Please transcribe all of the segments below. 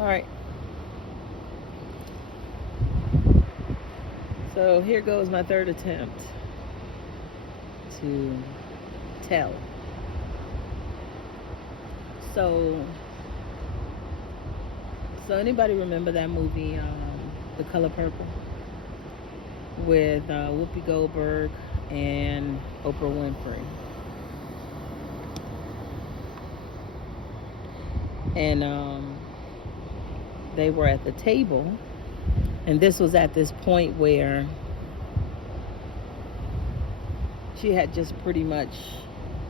All right. So here goes my third attempt to tell. So, anybody remember that movie, The Color Purple, with Whoopi Goldberg and Oprah Winfrey? And they were at the table, and this was at this point where she had just pretty much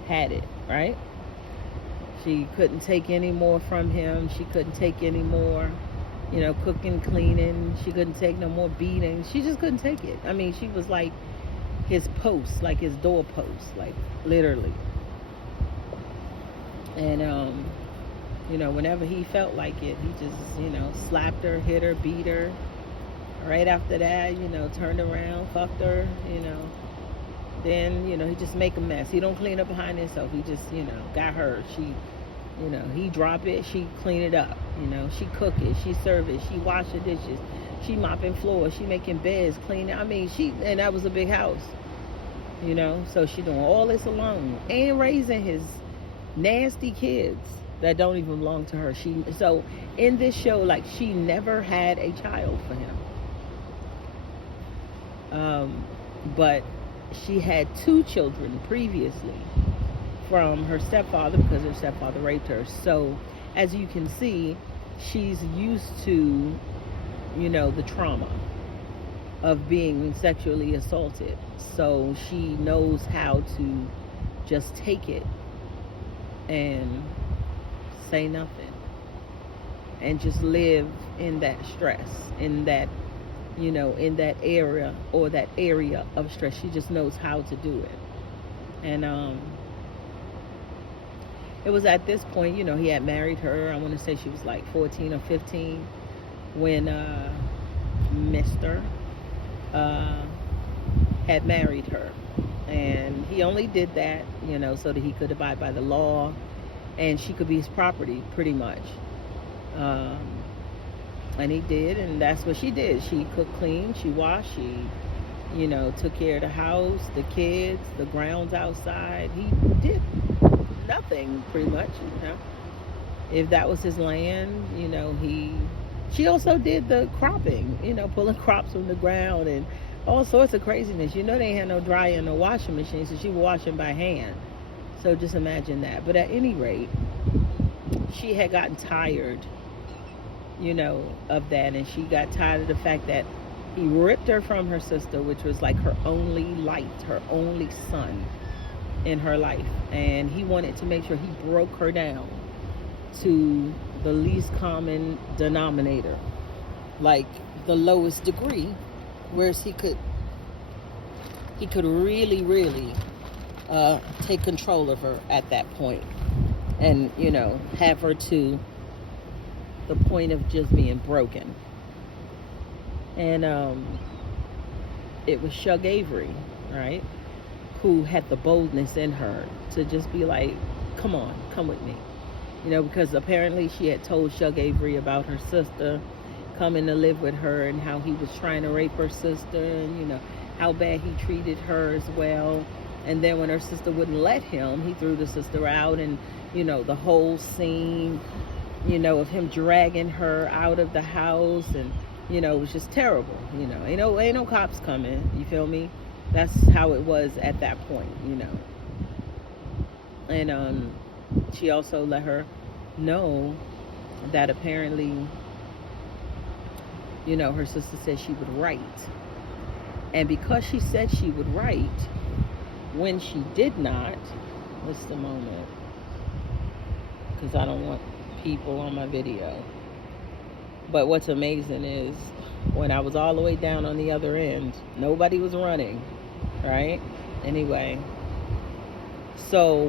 had it, right? She couldn't take any more from him. She couldn't take any more, cooking, cleaning. She couldn't take no more beating. She just couldn't take it. I mean, she was like his post, like his doorpost, like literally. And, whenever he felt like it, he just, slapped her, hit her, beat her. Right after that, turned around, fucked her, Then, he just make a mess. He don't clean up behind himself. He just, got her. She, he drop it, she clean it up. She cook it, she serve it, she wash the dishes, she mopping floors, she making beds, cleaning. I mean, and that was a big house. So she doing all this alone and raising his nasty kids that don't even belong to her. So in this show, like, she never had a child for him. But she had 2 children previously from her stepfather, because her stepfather raped her. So as you can see, she's used to, the trauma of being sexually assaulted. So she knows how to just take it and say nothing and just live in that stress, in that area, or that area of stress. She just knows how to do it. And it was at this point, he had married her. I want to say she was like 14 or 15 when Mr. Had married her. And he only did that, so that he could abide by the law and she could be his property, pretty much. And he did, and that's what she did. She cooked, clean, she washed, she, took care of the house, the kids, the grounds outside. He did nothing, pretty much, If that was his land, she also did the cropping, pulling crops from the ground and all sorts of craziness. They ain't had no dryer and no washing machine, so she was washing by hand. So just imagine that. But at any rate, she had gotten tired, of that, and she got tired of the fact that he ripped her from her sister, which was like her only light, her only son in her life. And he wanted to make sure he broke her down to the least common denominator, like the lowest degree, whereas he could really take control of her at that point, and have her to the point of just being broken. And it was Shug Avery, right, who had the boldness in her to just be like, come on, come with me. Because apparently she had told Shug Avery about her sister coming to live with her and how he was trying to rape her sister, and how bad he treated her as well. And then when her sister wouldn't let him, he threw the sister out, and the whole scene, of him dragging her out of the house, and it was just terrible. Ain't no cops coming, you feel me? That's how it was at that point. And she also let her know that apparently, her sister said she would write. And because she said she would write, when she did not, just a moment, because I don't want people on my video. But what's amazing is when I was all the way down on the other end, nobody was running, right? Anyway, so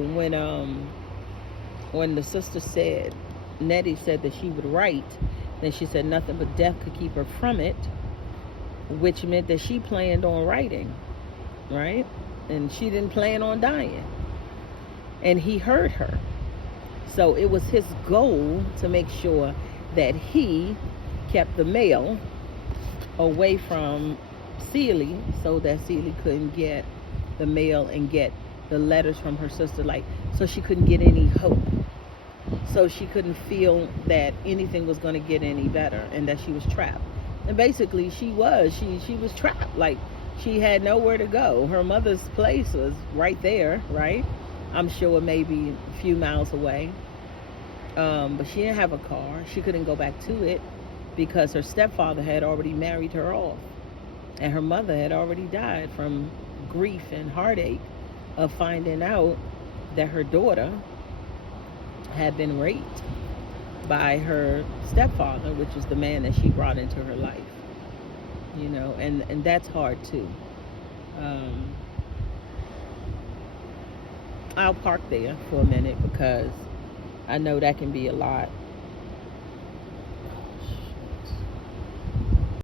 when the sister said, Nettie said that she would write, then she said nothing but death could keep her from it, which meant that she planned on writing, right? And she didn't plan on dying. And he heard her. So it was his goal to make sure that he kept the mail away from Celie so that Celie couldn't get the mail and get the letters from her sister, like, so she couldn't get any hope, so she couldn't feel that anything was going to get any better and that she was trapped. And basically she was trapped. Like, she had nowhere to go. Her mother's place was right there, right? I'm sure maybe a few miles away. But she didn't have a car. She couldn't go back to it because her stepfather had already married her off. And her mother had already died from grief and heartache of finding out that her daughter had been raped by her stepfather, which is the man that she brought into her life. You know, and that's hard too. I'll park there for a minute because I know that can be a lot.